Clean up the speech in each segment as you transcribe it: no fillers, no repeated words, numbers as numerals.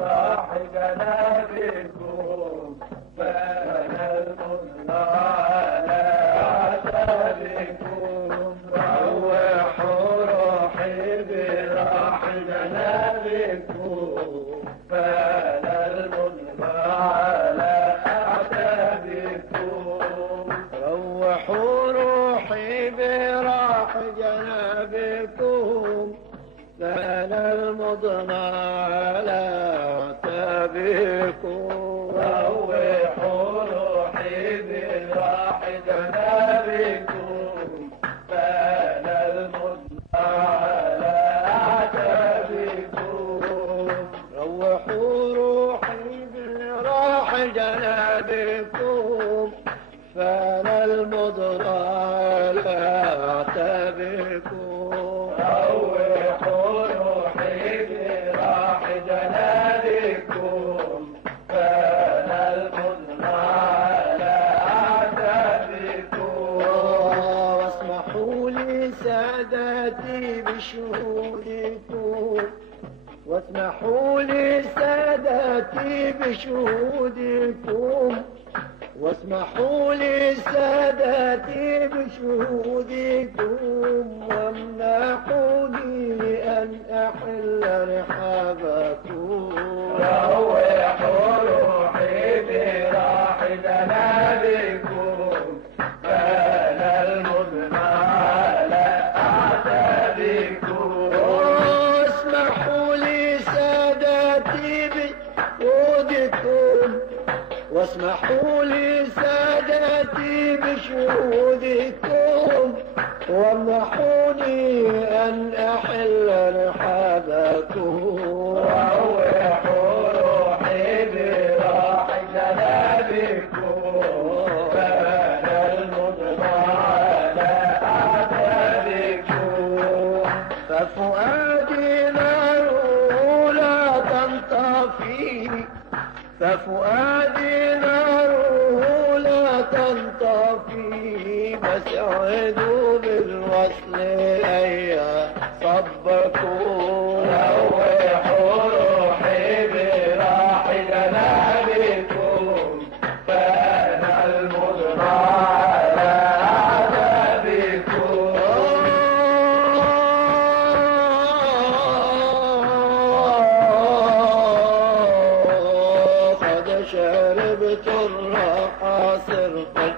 راح جنابكم فانا المنى على عتابكم روحوا روحي براح جنابكم فانا المنى على عتابكم روحوا روحي براح جنابكم فانا المضنى على عتابكم روحوا روحي براح جنابكم فانا المضنى على عتابكم روحوا روحي براح جنابكم فانا المضنى على عتابكم روحوا روحي براح جنابكم فانا المنى على عتابكم واسمحوا لي سادتي بشهودكم واسمحوا لي سادتي بشهودكم واسمحوا لي سادتي بشهودكم وامنحوني أن أحل رحابكم روحوا روحي براح جنابكم فانا المضنى على أعتابكم واسمحوا لي سادتي بشهودكم واسمحوا لي سادتي بشهودكم وامنحوني أن أحل رحابكم روحوا روحي براح جنابكم فانا المضنى على أعتابكم ففؤادي ناره لا تنطفي ففؤادي ناره لا تنطفي فاسعدوا بالوصل أيا صبكوا روحوا روحي براح جنابكم فانا المضنى على عتابكم شربت الراحة صرفا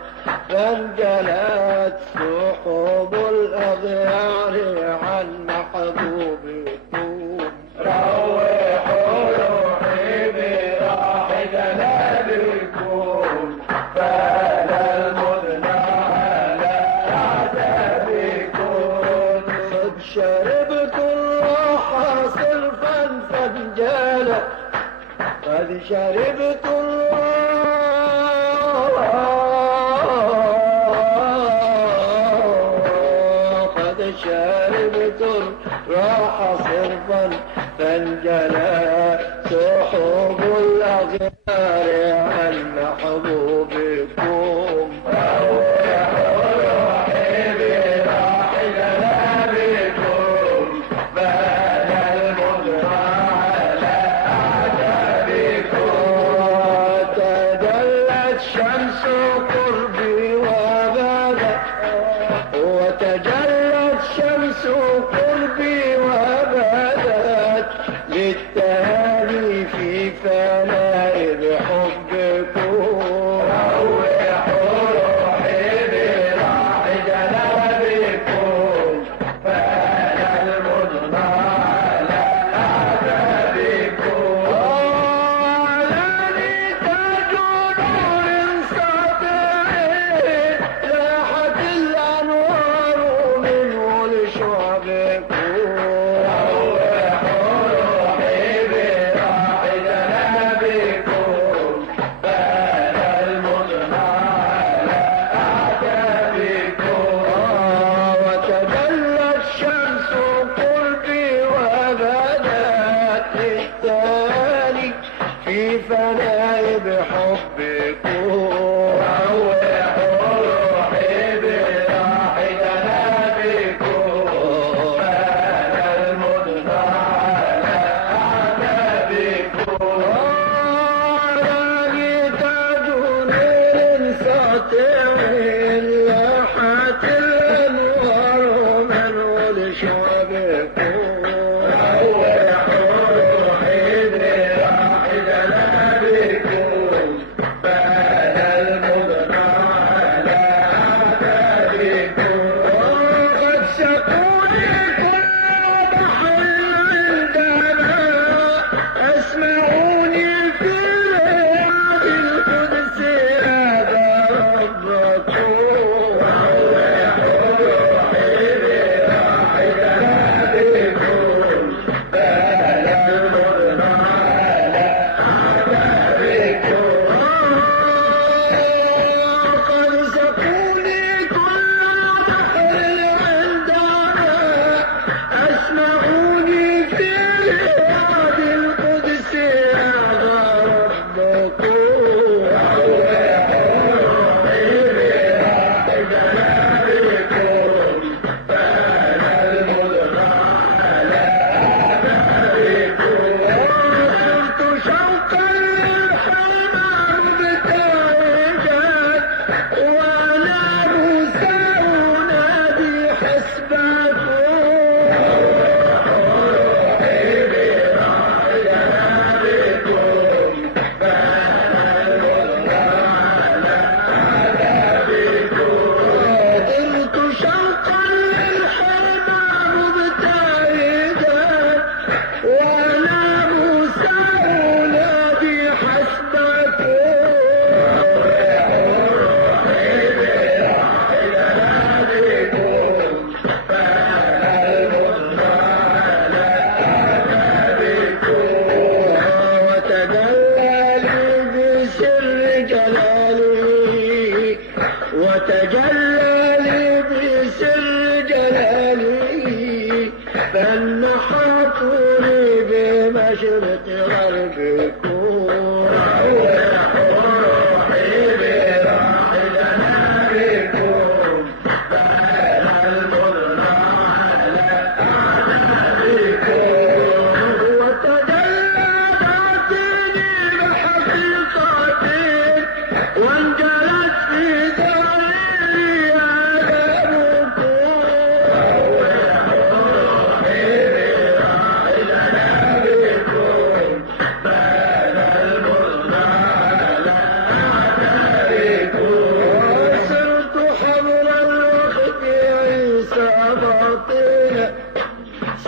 فانجلت سحب الأغيار عن محبوبكم روحوا روحي براح جنابكم فانا المضنى على عتابكم قد شربت الراحة صرفا فانجلت قد شربت قد شربت الراحة صرفا فانجلى سحب الأغيار عن محبوبكم روحوا روحي براح جنابكم فانا المضنى على تجلت شمس قربي وبدت وتجلت شمس قربي وبدت للتهاني في فناء بحبكم روحوا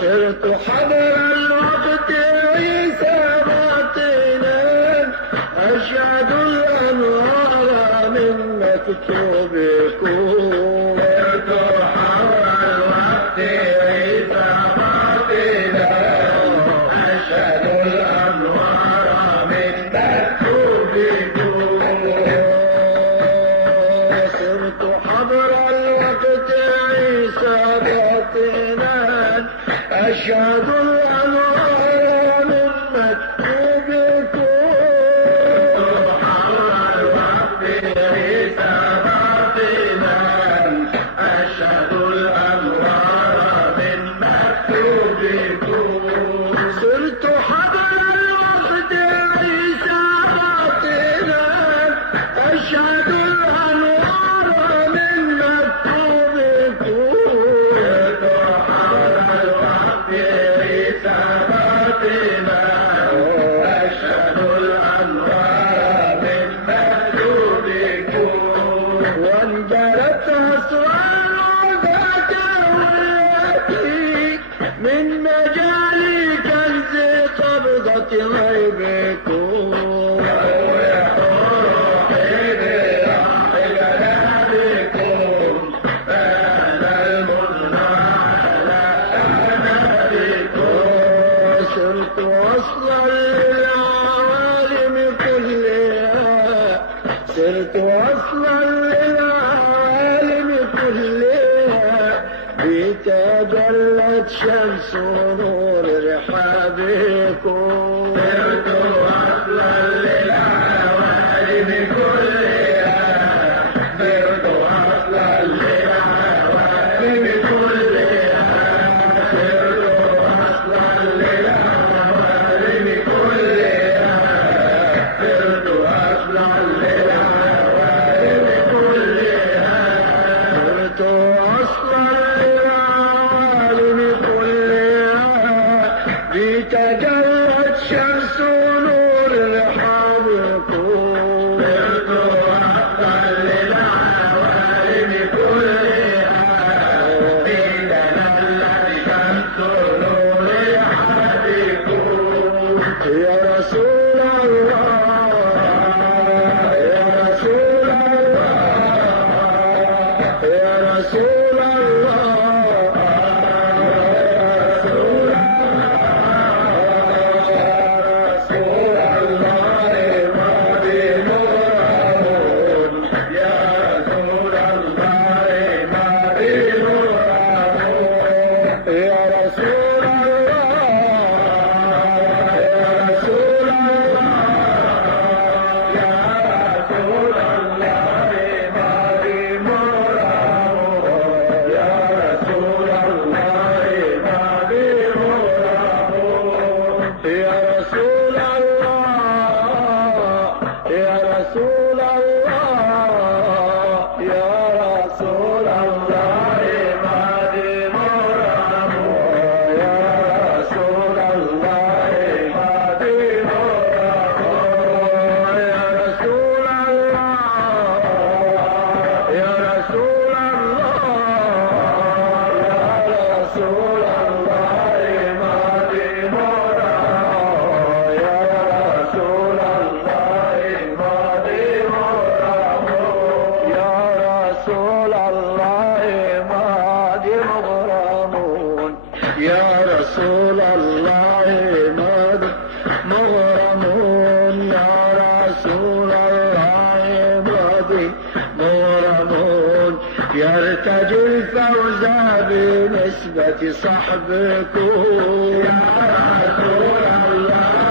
صرت حضر الوقت عيسى باطنا أشهد الأنوار من مكتوبكم صرت حضر الوقت عيسى باطنا أشهد الأنوار من مكتوبكم صرت حضر الوقت عيسى باطنا أشهد الأنوار من مكتوبكم حضر الوقت عيسى باطنا أشهد الأنوار من مكتوبكم صرت حضر الوقت عيسى باطنا أشهد الأنوار من مكتوبكم صرت حضر الوقت عيسى باطنا أشهد الأنوار من مكتوبكم وانجلت أسرار ذات هويتي من مجال كنز قبضة غيبكم صرت وصلا للعوالم كلها صرت وصلا للعوالم كلها بتجلت شمس نور رحابكم صرت وصلا للعوالم كلها صرت وصلا للعوالم كلها صرت وصلا للعوالم كلها صرت وصلا للعوالم كلها صرت وصلا للعوالم كلها بتجلت شمس نور رحابكم صرت وصلا للعوالم كلها بتجلت شمس نور رحابكم يا رسول الله يا رسول الله يا رسول الله يرتجي الفوز بنسبة صحبكم يا رسول الله